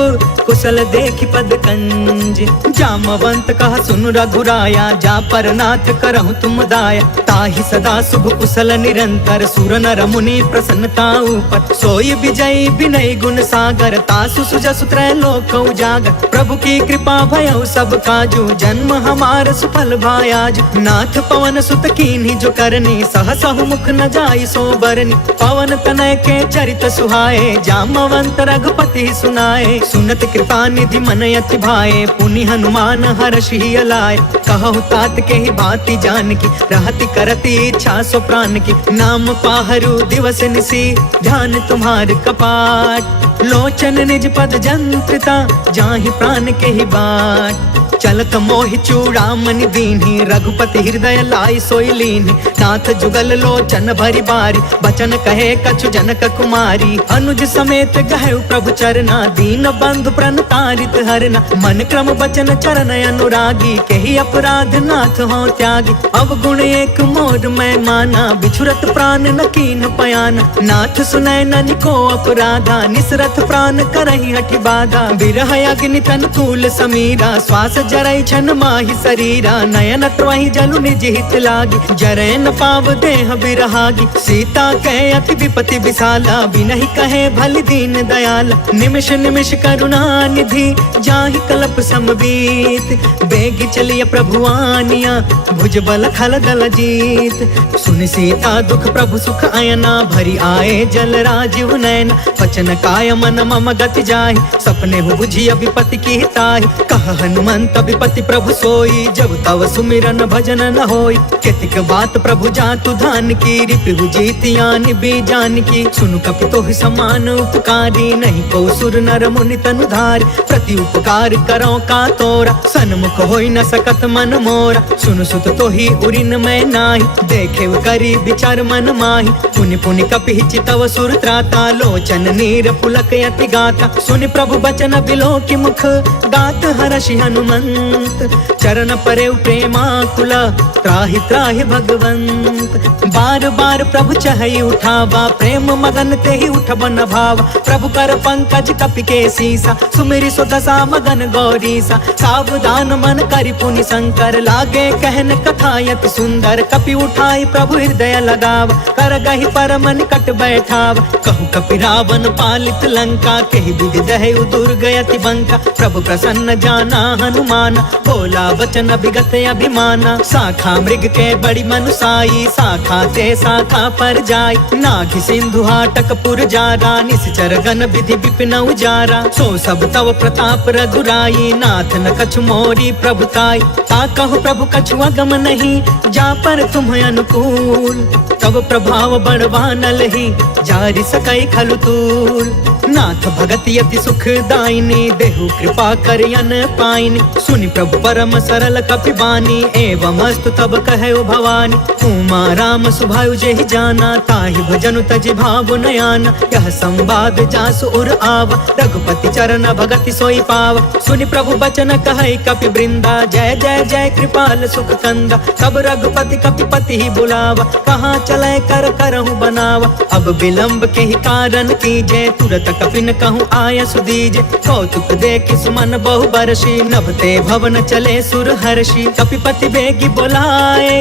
कुशल देखि पद कंज। जामवंत कह सुन रघुराया, जा पर नाथ करहु तुम दाया। ताहि सदा शुभ कुशल निरंतर, सुर नर मुनि प्रसन्नता ऊपर। सोई विजयी विनय गुण सागर, तासु सुजसु त्रैलोक उजागर। प्रभु की कृपा भयउ सब काजू, जन्म हमार सुफल भायाज। नाथ पवन सुत कीन्ही जो करनी, सहसहु मुख न जाई सो बरनी। पवन तनय के चरित सुहाए, जामवंत रघुपति सुनाए। सुनत कृपा निधि मन अति भाए, पुनि हनुमान हर्ष ही अलाए। कहु तात के ही बाती जान की, रहति करती इच्छा सो प्राण की। नाम पाहरु दिवस निसी, ध्यान तुम्हार कपाट। लोचन निज पद जंत्रिता, जाहि प्राण के ही बाट। चलत मोहि चूड़ामणि दीन्ही, रघुपति हृदय लाई सोई लीन्ही। नाथ जुगल लोचन भरी बारी, बचन कहे कछु जनक कुमारी। अनुज समेत गहु प्रभु चरना, दीन बंधु प्रणतारित हरना। मन क्रम बचन चरण अनुरागी, केहि अपराध नाथ हो त्यागी। अवगुण एक मोर मैं माना, बिछुरत प्राण न कीन पयाना। नाथ सुनय ननि को अपराधा, निसरत प्राण करहि हठि बाधा। बिरह अग्नि तन तूल समीरा, श्वास जरई छन माहि शरीरा। नयन त्रहि जलु निज हित लागी, जरै न पाव देह बिरहागी। सीता कहे अति विपति विशाला, बिनहि कहे भलि दीन दयाला। निमिष निमिष करुणा निधि, जाहि कल्प समबीत। बेगी चलिय प्रभु आनिया, भुज बल खल दल जीत। सुनि सीता दुख प्रभु सुख अयना, भरी आए जल राजीव नयन। वचन काय मन मम गति जाहि, सपने हु बुझिय विपति की ताहि। कह हनुमंत विपति प्रभु सोई, जब तव सुमिरन भजन न होई। केतिक बात प्रभु जातु धान की, रिपु जीतियानि बीजान की। सुनु कपि तोहि समान उपकारी, नहीं को सुर नर मुनि तनु धारी। प्रति उपकार करो का तोरा, सन्मुख होई न सकत मन मोरा। सुनु सुत तोहि उरिन मैं नाही, देखे करी विचार मन माही। पुनि पुनि कपि चितव सुर त्राता, लोचन नीर पुलक यति गाता। सुनि प्रभु बचन बिलो की मुख, गात हर्षि हनुमंत। चरण परे प्रेमाकुला, त्राहि त्राहि भगवंत। बार बार प्रभु चहई उठावा, प्रेम मगन तेहि उठब न भावा। प्रभु कर पंकज कपि के सीसा, सुमिरि सो दशा मगन गौरीसा। सावधान तान मन करि पुनि शंकर, लागे कहन कथायत सुंदर। कपि उठाई प्रभु हृदय लगाव, कर गहि परम निकट बैठाव। कहु कपि रावण पालित लंका, केहि विधि दहु दुर्गयति बंका। प्रभु प्रसन्न जाना हनुमान, बोला वचन विगत अभिमाना। शाखा मृग के बड़ी मनुसाई, शाखा ते शाखा पर जाय। नाघि सिंधु हाटक पुर जारा, निश्चर गण विधि विपिन उजारा। सो सब तव प्रताप रघुराई, नाथ न कछु मोरी प्रभुताई। ता कहु प्रभु कछु अगम नहीं, जा पर तुम अनुकूल। तब प्रभाव बड़वानल ही, जारि सकई खलु तूल। नाथ भगति अति सुखदायिनी, देहु कृपा करियन पाइनी। सुनि प्रभु परम सरल कपि बानी, एवं अस्तु तब कहु भवानी। उमा राम सुभायु जेहि जाना, ताहि भजनु तजि भाव नयाना। यह संवाद जासु उर आवा, रघुपति चरण भगति सोई पावा। सुनि प्रभु बचन कहै कपि वृंदा, जय जय जय कृपाल सुख कंदा। तब रघुपति कपिपति ही बुलावा, कहाँ चले कर करहु बनावा। अब विलंब के ही कारण कीजे, तुरत कपिन कहूँ आय सुदीजे। कौतुक देखि सुमन बहु बरसी, नभते भवन चले सुर हर्षि। कपिपति बेगी बोलाए,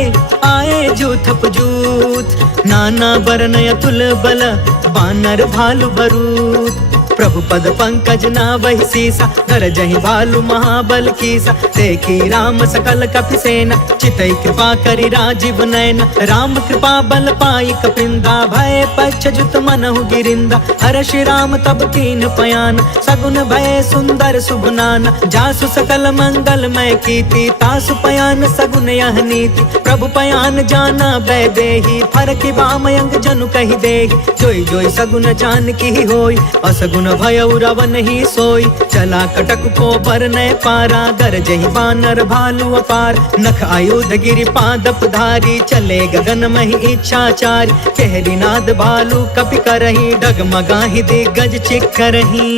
आए जूथप जूथ। नाना बरन अतुल बल, बानर भालु बरूद। प्रभु पद पंकज नावहि सीसा, गरजहि भालु महाबल कीसा। देखी राम सकल कपि सेना, चितई कृपा करि राजीव नयन। राम कृपा बल पाई कपिंदा, भय पश्चात मनहु गिरिंदा। हर्षि राम तब कीन पयान, सगुन भय सुंदर सुगुनाना। जासु सकल मंगलमय कीर्ति, तासु पयान सगुन यह नीति। प्रभु पयान जाना वैदेही, फरकि बामयंग जनु कहि देहि। जोई जोई सगुन जानकी ही होई, असगुन भयउ रावण ही सोई। चला कटक को बरनय पारा, गरजहि बानर भालु अपार। नख आयुध गिरि पादप धारी, चले गगन महि इच्छाचारी। कहरी नाद भालु कपि करही, डगमगाहि दिग्गज चिक्करही।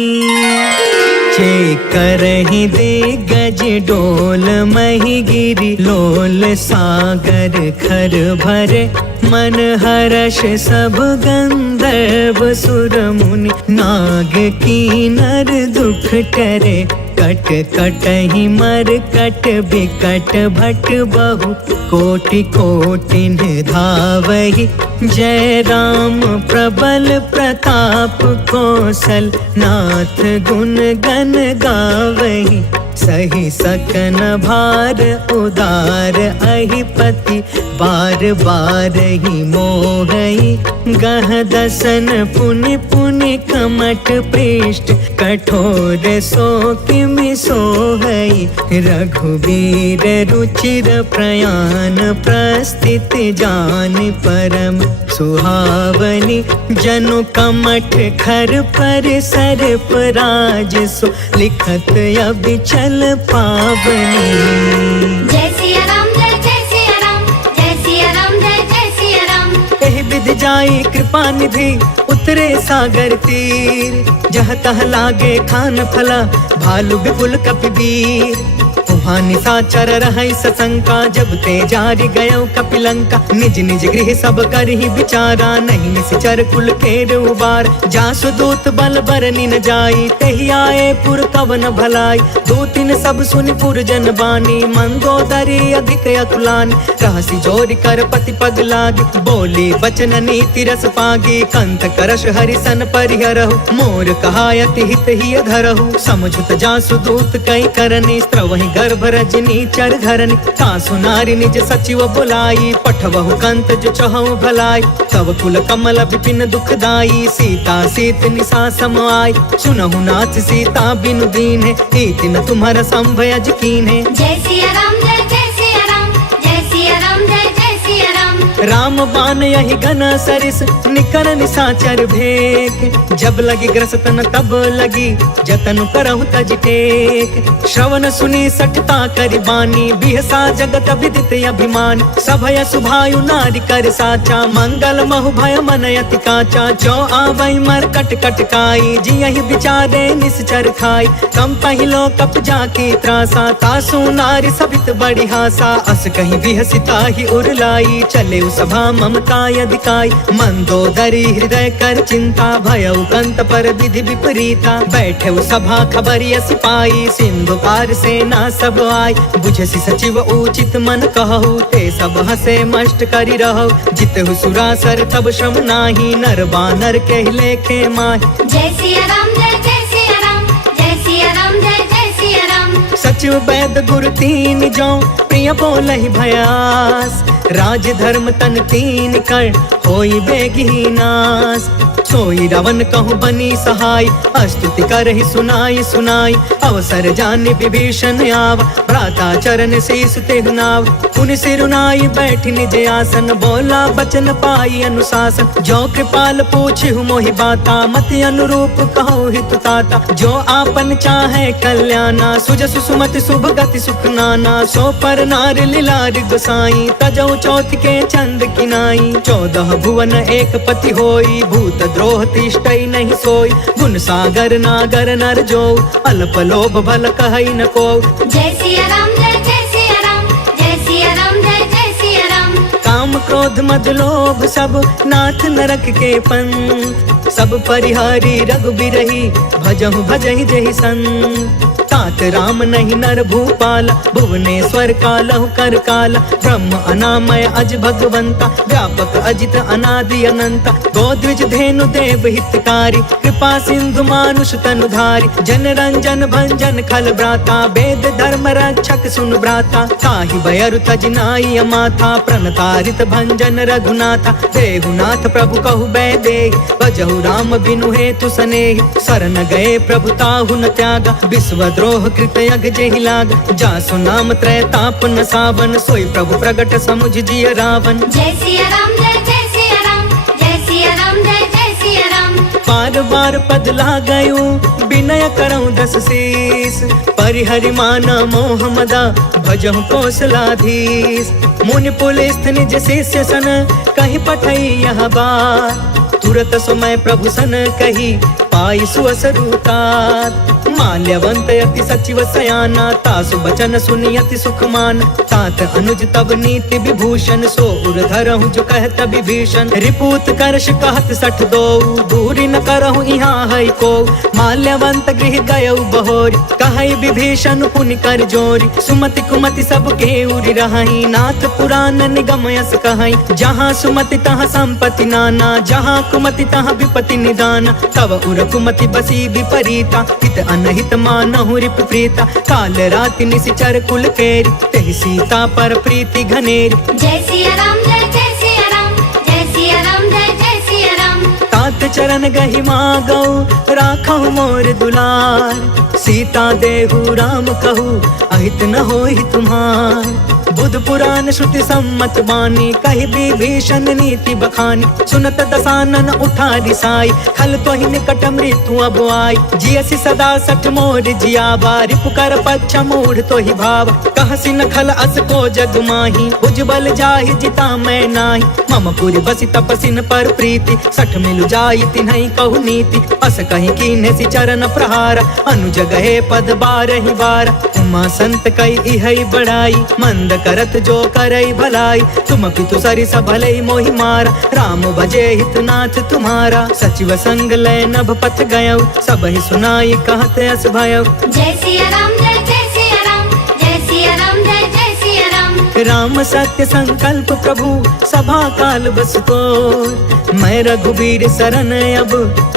करही दिग्गज डोल मही गिरी, लोल सागर खर भरे। मन हर्ष सब गंधर्व सुर मुनि, नाग कीनर दुख टरे। कट कटहि मर कट बिकट भट बहु, कोटि कोटिन धावहि। जय राम प्रबल प्रताप कौशल, नाथ गुण गण गावहि। सही सकन भार उदार अहिपति, बार बार ही मोहई। गह दसन पुनि पुनि कमट पृष्ठ, कठोर सो किमि सोहई। रघुवीर रुचिर प्रयाण, प्रस्थित जान परम सुहावनी। जनु कमठ खर पर सर्प राज सो, लिखत अबिचल पावनी। जय सिया राम जय जय सिया राम, जय सिया राम जय जय सिया राम। एहि विधि जाई कृपा निधि, उतरे सागर तीर। जह तह लागे खान फला, भालु विपुल कपिवीर। वहाँ निशाचर रहै सशंका, जब ते जारि गयो कपिलंका। निज निज गृह सब करहि विचारा, नहीं निश्चर कुल केर उबार। जासु दूत बल बरनि न जाई, तेहि आए पुर कवन भलाई। दूतिन सब सुनि पुर जन बानी, मंदोदरी अधिक अतुलानी। रहसि जोरि कर पति पग लागी, बोली वचन नीति रस पागी। कंत करश हरिसन परिहरहु, मोर कहायति हित ही धरहु। समझुत जासु दूत कई करनी, स्त्रवहि गर्भ रजनी चर धरनी। तासु नारी निज सचिव बुलाई, पठवहु कंत जो चहु भलाई। तब कुल कमल विपिन दुखदाई, सीता सीत निशा सम आई। सुनहु नाथ सीता बिनु दीन्हे, हीति न तुम्हारा संभयज कीन्हे। जय सिया राम जय जय सिया राम, जय सिया राम जय जय सिया राम। राम बान यही घन सरिस, निकर निशाचर भेक। जब लगी ग्रसतन तब लगी, जतन करहु तज टेक। श्रवण सुनी सठता करि बानी, बिहसा जगत विदित अभिमान। सभय सुभायु नारी कर साचा, मंगल महु भय मन अति काचा। जो आवै मर कट कट काई, जियहि विचारे निश्चर खाई। कम पहिलो कप जाकी त्रासा, तासु नारी सबित बड़ी हासा। अस कहीं बिहसिता ही उरलाई, चले देखेउ सभा ममता यदिकाई, मंदोदरी हृदय कर चिंता, भयउ कंत पर विधि विपरीता। बैठेउ सभा खबरिया सिपाही, सिंधु पार सेना सब आई। बुझसी सचिव उचित मन कहु, ते सब हसे मष्ट करि रहु। जितहु सुरासर तब श्रम नाही, नर बानर के लेखे माही। जय सिया राम जय सिया राम, जय सिया राम जय सिया राम। सचिव वैद गुरु तीन जो, प्रिय बोलहि भयास। राज धर्म तन तीन कर, होई बेगी नास। सोई रावण कहूँ बनी सहाय, स्तुति करहि सुनाई सुनाई। अवसर जानि विभीषण आव, भ्राता चरण शीस तेहु नाव। पुनि सिरुनाई बैठि निज आसन, बोला बचन पाई अनुशासन। जो कृपाल पूछिहु मोहि बाता, मति अनुरूप कहूँ हित ताता। जो आपन चाहे कल्याणा, सुजसु सुमति शुभ गति सुख नाना। सो पर नार लीलार गोसाई, तजौ चौथ के चंद किनाई। 14 भुवन एक पति होई, भूत द्रोह तिष्ठई नहीं सोई। गुण सागर नागर नर जो, अल्प लोभ भल कहई न को। जय सिया राम जय सिया राम, जय सिया राम जय सिया राम। काम क्रोध मद लोभ सब, नाथ नरक के पंथ। सब परिहारी रघुबीरहि, भजहु भजहि जहि संत। तात राम नहीं नर भूपाल, भुवनेश्वर कालहु कर काला। ब्रह्म अनामय अज भगवंता, व्यापक अजित अनादि अनंता। गोद्विज धेनु देव हितकारी, कृपा सिंधु मानुष तनुधारी। जन रंजन भंजन खल भ्राता, वेद धर्म रक्षक सुन भ्राता। ताहि भयरु तज नाई माथा, प्रणतारित भंजन रघुनाथा। देहुनाथ प्रभु कहु बैदेहि, भजहु राम बिनु हेतु सनेहि। शरण गए प्रभु ताहु न त्यागा, विश्व द्रोह कृत यज्ञ जेहि लाग। जासु नाम त्रय ताप न सावन, सोई प्रभु प्रगट समुझ जिय रावण। जय सिया राम जय सिया राम, जय सिया राम जय सिया राम। बार बार पद लागयु, विनय करऊं 10 शीस। परिहरि माना मोह मदा, भजहु कौशलाधीश। मुनि पुलिस निज शिष्य सन, कहि पठई यह बात। तुरत समय प्रभु सन कही, पाई सुअसरुतात। माल्यवंत यति सचिव सयाना, तासु बचन सुनि यति सुख मान। तात अनुज तब नीति विभूषण, सो उर धरहु जो कहत विभीषण। रिपूत करश कहत 62, दूरी न करहु यहाँ है को। माल्यवंत गृह गयउ बहोरी, कहई विभीषण पुनि कर जोरी। सुमति कुमति सब के उरि रहई, नाथ पुराण निगम यस कहई। जहाँ सुमति तहाँ संपत्ति नाना, जहाँ कुमति तहाँ विपत्ति निदान। तब उर कुमति बसी विपरीता, हित अनहित मानहु रिप प्रीता। काल राति निशिचर कुल केरी, तेहि सीता पर प्रीति घनेरी। जय सिया राम जय सिया राम, जय सिया राम जय सिया राम। तात चरण गहि मागौ, राखहु मोर दुलार। सीता देहु राम कहू, अहित न होहि तुम्हार। बुध पुराण श्रुति सम्मत बानी, कहि विभीषण नीति बखानी। सुनत दसानन उठा रिसाई, खल तोहि निकट मृत्यु अब आई। जियसि सदा सठ मोर जियावा, रिपुकर पक्ष मूढ़ तोहि भाव। कहसि न खल अस को जग माही, उज्जवल जाहि जिता मैं नाही। मम पुरि बसि तपसिन पर प्रीति, सठ मिलु जाई तिन्हई कहु नीति। अस कहि कीन्हे चरण प्रहार, अनुज गए पद बारहि बार। उमा संत कई इहई बड़ाई, मंद करत जो करई भलाई। तुम पितु सरिस भलई मोहि मारा, राम भजे हितनाथ तुम्हारा। सचिव संग लय नभ पथ गयउ, सबहि सुनाई कहत अस भयउ। जय सिया राम जय सिया राम, जय सिया राम जय सिया राम। राम सत्य संकल्प प्रभु, सभा काल बस तोर। मैं रघुबीर शरण अब,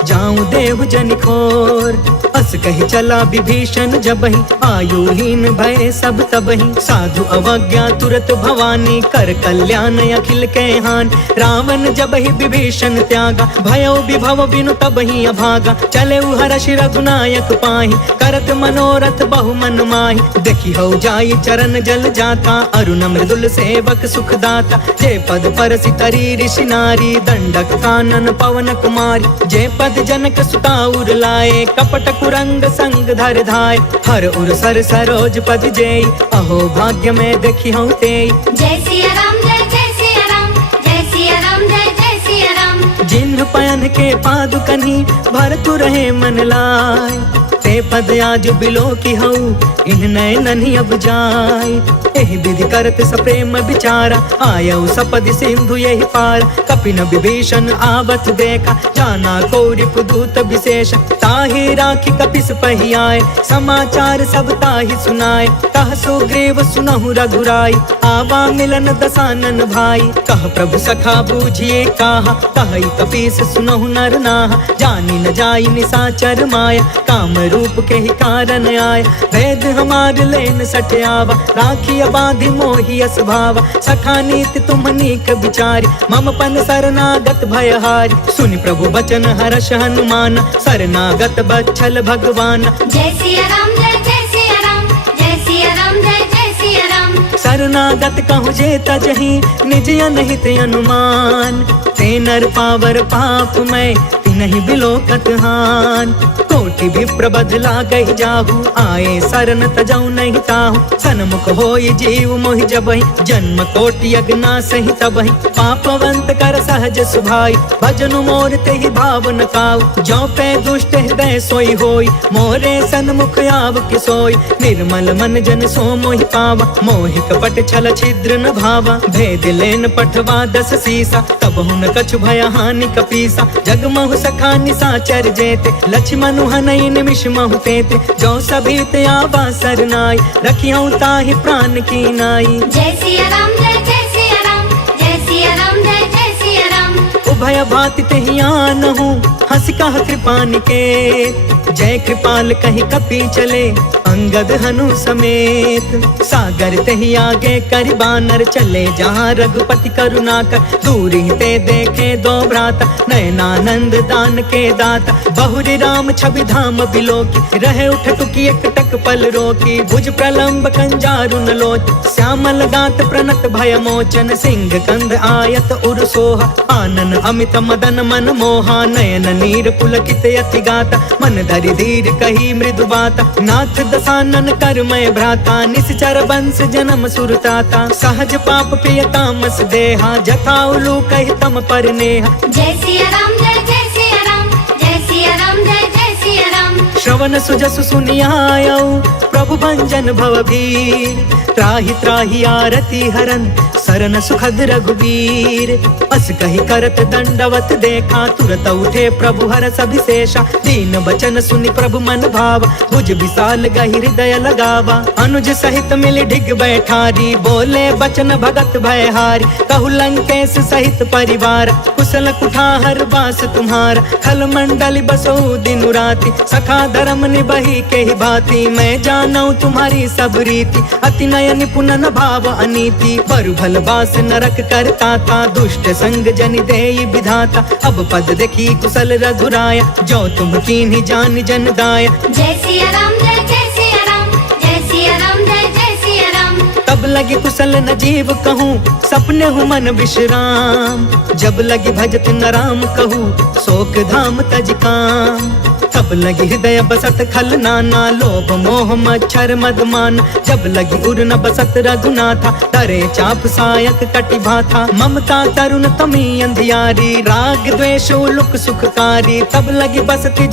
जाऊं देहु जनि खोर। अस कहि चला विभीषण जबहि, आयुहीन भय सब तबहि। साधु अवज्ञा तुरत भवानी, कर कल्याण अखिल के हान। रावण जबहि विभीषण त्यागा, भयउ विभव बिनु तबहि अभागा। चले हर्ष रघुनायक पाहि, करत मनोरथ बहु मन माहि। देखि हौ जाई चरण जल जाता, अरुण मृदुल सेवक सुखदाता। जे पद परसि तरी ऋषि नारी, दंडक कानन पवन कुमारी। जे पद जनक सुता उर लाए, कपट कुरंग संग धर धाय। हर उर सर सरोज पद जेई, अहो भाग्य में देखी हूँ तेई। जय सिया राम जय सिया राम, जय सिया राम जय सिया राम। जिन्ह पयन के पादुकनी, भरतु रहे मन लाय। ते ते पद आज बिलो की हऊ इन नयन अब जाय। एहि विधि करत सप्रेम विचारा आयऊ सपद सिंधु यही पार। कपिन विभीषण आवत देखा जाना कौरिप दूत विशेष। ताहि राखी कपिस पही आए समाचार सब ताहि सुनाए। कह सुग्रीव सुनहु रघुराई आवा मिलन दसानन भाई। कह प्रभु सखा बूझिए काहा कहि कपीस सुनहु नर नाहा। जानी न जाई निसाचर माया काम रूप के ही कारण आय। वेद हमार लेन सठ आवा राखी बाधि मोहि अस भावा। सखा नीति तुम नीक विचारी मम पन शरणागत भयहारी। सुनि प्रभु बचन हर्ष हनुमान शरणागत बच्छल भगवान। जय सिया राम जय जय सिया राम जय सिया राम जय जय सिया राम। शरणागत कहु जे तजहि निज अनहित अनुमान। ते नर पावर पाप मैं तिनहि बिलोकत हान। कोटि विप्र बदला गहि जाहु आए शरण तजौ नहीं ताहु। सन्मुख होई जीव मोहि जबहि जन्म कोटि अगना सहि तबहि। पापवंत कर सहज सुभाई भजनु मोर तेहि भाव न काऊ। जो पे दुष्ट हृदय सोई होई मोरे सन्मुख आव कि सोई। निर्मल मन जन सो मोहि पावा मोहि कपट छल छिद्र न भावा। भेद लेन पठवा दस सीसा तब हुन कछु भय हानि कपीसा। जगमहु सखा निसाचर जेते लक्ष्मण हनई निमिष महु तेते। जो सभीत आवा सरनाई रखियौ ताहि प्राण की नाई। जय सिया राम जय जय सिया राम जय सिया राम जय जय सिया राम। उभय भाति तेहि आनहु हंस कह कृपा निकेत। जय कृपाल कहि कपि चले अंगद हनु समेत। सागर तेहि आगे करि बानर चले जहाँ रघुपति करुणा कर। दूर ही ते देखे दो भ्राता नयनानंद दान के दाता। बहुरी राम छवि धाम बिलोकी रहे उठ टुकी एक टक पल रोकी। भुज प्रलंब कंजारु न लोच श्यामल गात प्रणत भय मोचन। सिंह कंध आयत उर सोहा आनन अमित मदन मन मोहा। नयन नीर पुलकित अति गाता मन धरि धीर कही मृदु बाता। नाथ दसानन करमय भ्राता निश्चर वंश जन्म सुरताता। सहज पाप पिय तामस देहा जथा उलू कहि तम पर नेहा। जय सिया राम जय जय सिया राम जय सिया राम जय जय सिया राम। श्रवण सुजसु सुनियायऊ प्रभु भंजन भवभीर। त्राहि त्राहि आरती हरन सरन सुखद रघुवीर। अस कहि करत दंडवत देखा तुरत उठे प्रभु हरष अभिषेषा। दीन बचन सुनि प्रभु मन भावा भुज विशाल गहि हृदय लगावा। अनुज सहित मिलि ढिग बैठारी बोले बचन भगत भयहारी। कहु लंकेश सहित परिवार कुशल कुठार बास तुम्हारा। खल मंडल बसो दिन राति सखा धर्म निबहि के ही भांति। मैं जानऊ तुम्हारी सब रीति अति नय निपुण न भाव अनीति। बरु भल बास नरक करता था दुष्ट संग जनि देई विधाता। अब पद देखी कुशल रघुराया जो तुम कीन्ही जान जन दाया। जय सिया राम जय जय सिया राम जय सिया राम जय जय सिया राम। तब लगी कुशल न जीव कहूँ सपने हूँ मन विश्राम। जब लगी भजत न राम कहूँ शोक धाम तज काम। तब लगी हृदय बसत खल नाना लोभ मोह मच्छर मदमान। जब लगी उर न बसत रघुनाथा तरे चाप सायक कटि भाथा। ममता तरुण तमी अंधियारी राग द्वेष उलुक सुखकारी। तब लगी बसती